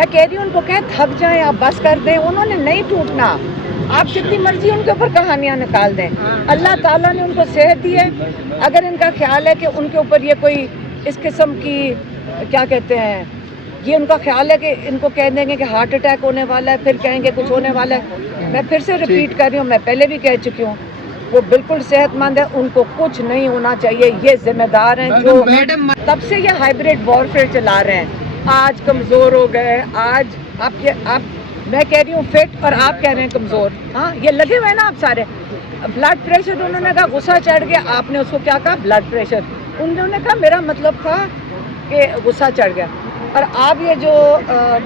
میں کہہ رہی ہوں ان کو کہیں تھک جائیں، آپ بس کر دیں، انہوں نے نہیں ٹوٹنا. آپ جتنی مرضی ان کے اوپر کہانیاں نکال دیں، اللہ تعالیٰ نے ان کو صحت دی ہے. اگر ان کا خیال ہے کہ ان کے اوپر یہ کوئی اس قسم کی کیا کہتے ہیں، یہ ان کا خیال ہے کہ ان کو کہہ دیں گے کہ ہارٹ اٹیک ہونے والا ہے، پھر کہیں گے کچھ ہونے والا ہے. میں پھر سے ریپیٹ کر رہی ہوں، میں پہلے بھی کہہ چکی ہوں، وہ بالکل صحت مند ہے، ان کو کچھ نہیں ہونا چاہیے. یہ ذمہ دار ہیں جو تب سے یہ ہائیبریڈ وارفیئر چلا رہے ہیں. آج کمزور ہو گئے، آج آپ میں کہہ رہی ہوں فٹ اور آپ کہہ رہے ہیں کمزور. ہاں یہ لگے ہوئے ہیں نا آپ سارے. بلڈ پریشر انہوں نے کہا غصہ چڑھ گیا، آپ نے اس کو کیا کہا بلڈ پریشر. انہوں نے کہا میرا مطلب تھا کہ غصہ چڑھ گیا. اور آپ یہ جو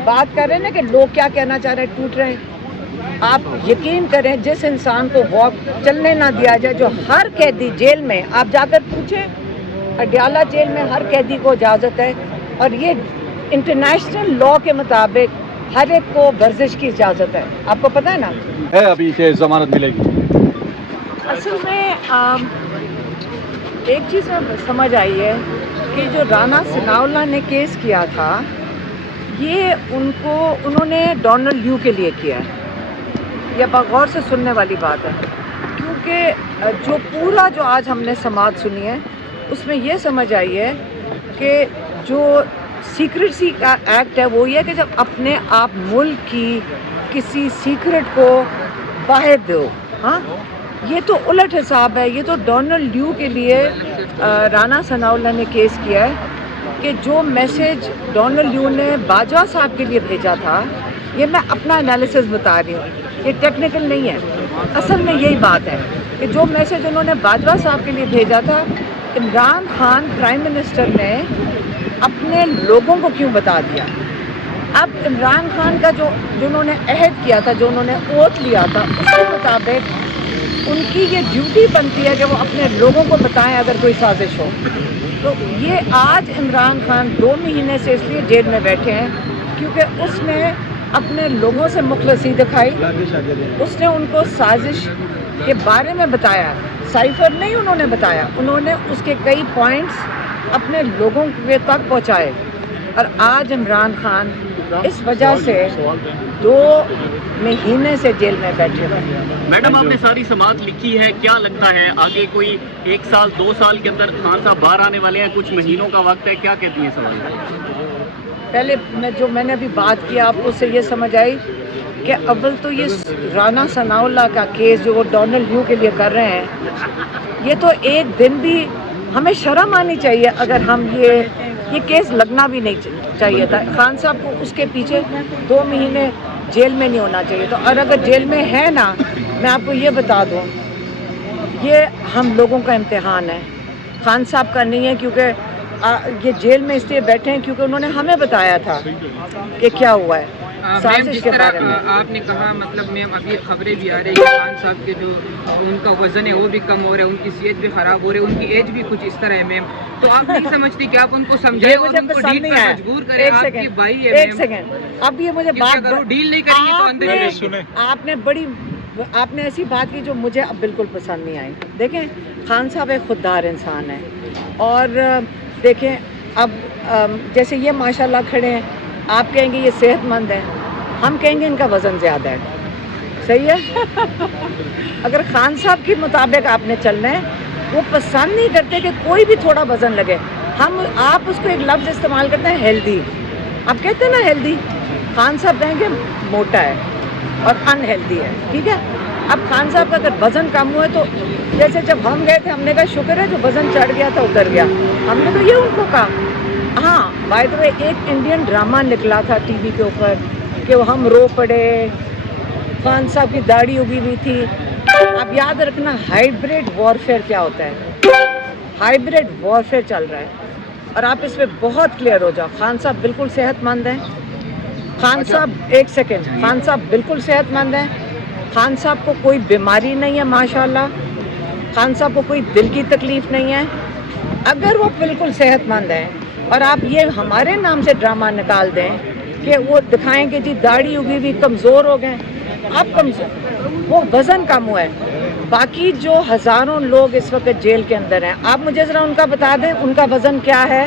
بات کر رہے ہیں نا کہ لوگ کیا کہنا چاہ رہے ہیں، ٹوٹ رہے ہیں، آپ یقین کریں جس انسان کو واک چلنے نہ دیا جائے، جو ہر قیدی جیل میں، آپ جا کر پوچھیں اڈیالہ جیل میں ہر قیدی کو اجازت ہے، اور یہ انٹرنیشنل لا کے مطابق ہر ایک کو ورزش کی اجازت ہے. آپ کو پتہ ہے نا ہے ابھی کہ ضمانت ملے گی. اصل میں ایک چیز میں سمجھ آئی ہے کہ جو رانا ثناء اللہ نے کیس کیا تھا، یہ انہوں نے ڈونلڈ لیو کے لیے کیا ہے. یہ بغور سے سننے والی بات ہے، کیونکہ جو آج ہم نے سماعت سنی ہے اس میں یہ سمجھ آئی ہے کہ جو سیکریٹسی کا ایکٹ ہے وہ یہ ہے کہ جب اپنے آپ ملک کی کسی سیکرٹ کو باہر دو. ہاں یہ تو الٹ حساب ہے. یہ تو ڈونلڈ لیو کے لیے رانا ثناء اللہ نے کیس کیا ہے کہ جو میسج ڈونلڈ لیو نے باجوہ صاحب کے لیے بھیجا تھا، یہ میں اپنا انالیسس بتا رہی ہوں، یہ ٹیکنیکل نہیں ہے. اصل میں یہی بات ہے کہ جو میسج انہوں نے باجوہ صاحب کے لیے بھیجا تھا، عمران خان پرائم منسٹر نے اپنے لوگوں کو کیوں بتا دیا. اب عمران خان کا جو انہوں نے عہد کیا تھا، جو انہوں نے اوتھ لیا تھا، اس کے مطابق ان کی یہ ڈیوٹی بنتی ہے کہ وہ اپنے لوگوں کو بتائیں اگر کوئی سازش ہو. تو یہ آج عمران خان 2 مہینے سے اس لیے جیل میں بیٹھے ہیں کیونکہ اس نے اپنے لوگوں سے مخلصی دکھائی. اس نے ان کو سازش کے بارے میں بتایا، سائفر نہیں انہوں نے بتایا، انہوں نے اس کے کئی پوائنٹس اپنے لوگوں کے تک پہنچائے. اور آج عمران خان اس وجہ سے 2 مہینے سے جیل میں بیٹھے ہوئے ہیں. میڈم آپ نے ساری سماعت لکھی ہے، کیا لگتا ہے آگے کوئی 1 سال 2 سال کے اندر خان صاحب باہر آنے والے ہیں، کچھ مہینوں کا وقت ہے، کیا کہتی ہیں سمجھ؟ پہلے میں نے ابھی بات کیا آپ کو، اس سے یہ سمجھ آئی کہ اول تو یہ رانا ثناء اللہ کا کیس جو وہ ڈونلڈ لیو کے لیے کر رہے ہیں، یہ تو ایک دن بھی ہمیں شرم آنی چاہیے اگر ہم یہ کیس لگنا بھی نہیں چاہیے تھا. خان صاحب کو اس کے پیچھے 2 مہینے جیل میں نہیں ہونا چاہیے. تو اور اگر جیل میں ہے نا، میں آپ کو یہ بتا دوں، یہ ہم لوگوں کا امتحان ہے، خان صاحب کا نہیں ہے. کیونکہ یہ جیل میں اس لیے بیٹھے ہیں کیونکہ انہوں نے ہمیں بتایا تھا کہ کیا ہوا ہے. میم جس طرح آپ نے کہا، مطلب میم ابھی خبریں بھی آ رہی ہیں خان صاحب کے جو ان کا وزن ہے وہ بھی کم ہو رہا ہے، ان کی صحت بھی خراب ہو رہی ہے، ان کی ایج بھی کچھ اس طرح ہے میم. تو آپ نہیں سمجھتی کہ آپ ان کو سمجھائیں اور ان کو ڈیل پر مجبور کریں؟ آپ کی بھائی ہے. ایک سیکنڈ، اب یہ مجھے بات ڈیل نہیں کریں گے تو اندر آپ نے ایسی بات کی جو مجھے اب بالکل پسند نہیں آئی. دیکھیں خان صاحب ایک خوددار انسان ہے، اور دیکھیں اب جیسے یہ ماشاءاللہ کھڑے ہیں، آپ کہیں گے یہ صحت مند ہے، ہم کہیں گے ان کا وزن زیادہ ہے. صحیح ہے؟ اگر خان صاحب کے مطابق آپ نے چلنا ہے، وہ پسند نہیں کرتے کہ کوئی بھی تھوڑا وزن لگے. آپ اس کو ایک لفظ استعمال کرتے ہیں ہیلدی، آپ کہتے ہیں نا ہیلدی، خان صاحب کہیں گے موٹا ہے اور ان ہیلدی ہے. ٹھیک ہے، اب خان صاحب کا اگر وزن کم ہوا ہے تو جیسے جب ہم گئے تھے ہم نے کہا شکر ہے جو وزن چڑھ گیا تھا اتر گیا، ہم نے تو یہ ان کو کہا. ہاں بائی دا وے ایک انڈین ڈرامہ نکلا تھا ٹی وی کے اوپر کہ ہم رو پڑے، خان صاحب کی داڑھی اگی ہوئی تھی. اب یاد رکھنا ہائیبریڈ وارفیئر کیا ہوتا ہے. ہائیبریڈ وارفیئر چل رہا ہے اور آپ اس پہ بہت کلیئر ہو جاؤ. خان صاحب بالکل صحت مند ہیں. خان صاحب ایک سیکنڈ، خان صاحب بالکل صحت مند ہیں. خان صاحب کو کوئی بیماری نہیں ہے ماشاءاللہ. خان صاحب کو کوئی دل کی تکلیف نہیں ہے. اگر وہ بالکل صحت مند ہیں اور آپ یہ ہمارے نام سے ڈرامہ نکال دیں کہ وہ دکھائیں کہ جی داڑھی اگی ہوئی کمزور ہو گئے، آپ کمزور، وہ وزن کم ہوا ہے. باقی جو ہزاروں لوگ اس وقت جیل کے اندر ہیں، آپ مجھے ذرا ان کا بتا دیں ان کا وزن کیا ہے.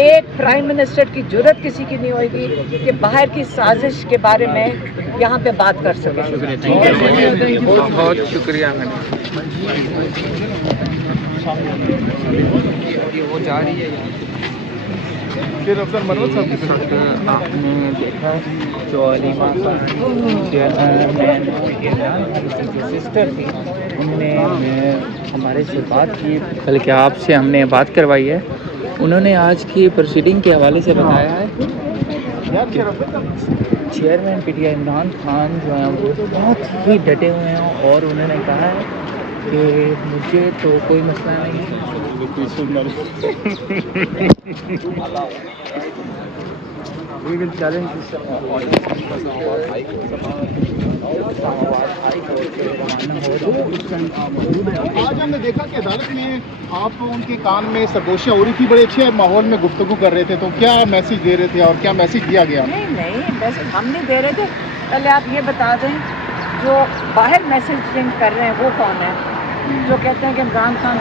ایک پرائم منسٹر کی جرت کسی کی نہیں ہوئے گی کہ باہر کی سازش کے بارے میں یہاں پہ بات کر سکے. بہت شکریہ میڈم. وہ جا رہی ہے پھر افسر منوج صاحب کی طرف آپ نے دیکھا جو علیمہ سسٹر تھی انہوں نے ہمارے سے بات کی, بلکہ آپ سے ہم نے بات کروائی ہے. انہوں نے آج کی پروسیڈنگ کے حوالے سے بتایا ہے کہ chairman P T I Imran Khan جو ہیں وہ بہت ہی ڈٹے ہوئے ہیں, اور انہوں نے کہا ہے کہ مجھے تو کوئی مسئلہ نہیں ہے. We will challenge this آج ہم نے دیکھا کہ عدالت میں آپ ان کے کان میں سرگوشیاں ہو رہی تھی, بڑے اچھے ماحول میں گفتگو کر رہے تھے, تو کیا میسج دے رہے تھے اور کیا میسج دیا گیا؟ نہیں میسج ہم نہیں دے رہے تھے. پہلے آپ یہ بتا دیں جو باہر میسجنگ کر رہے ہیں وہ کون ہے, جو کہتے ہیں کہ عمران خان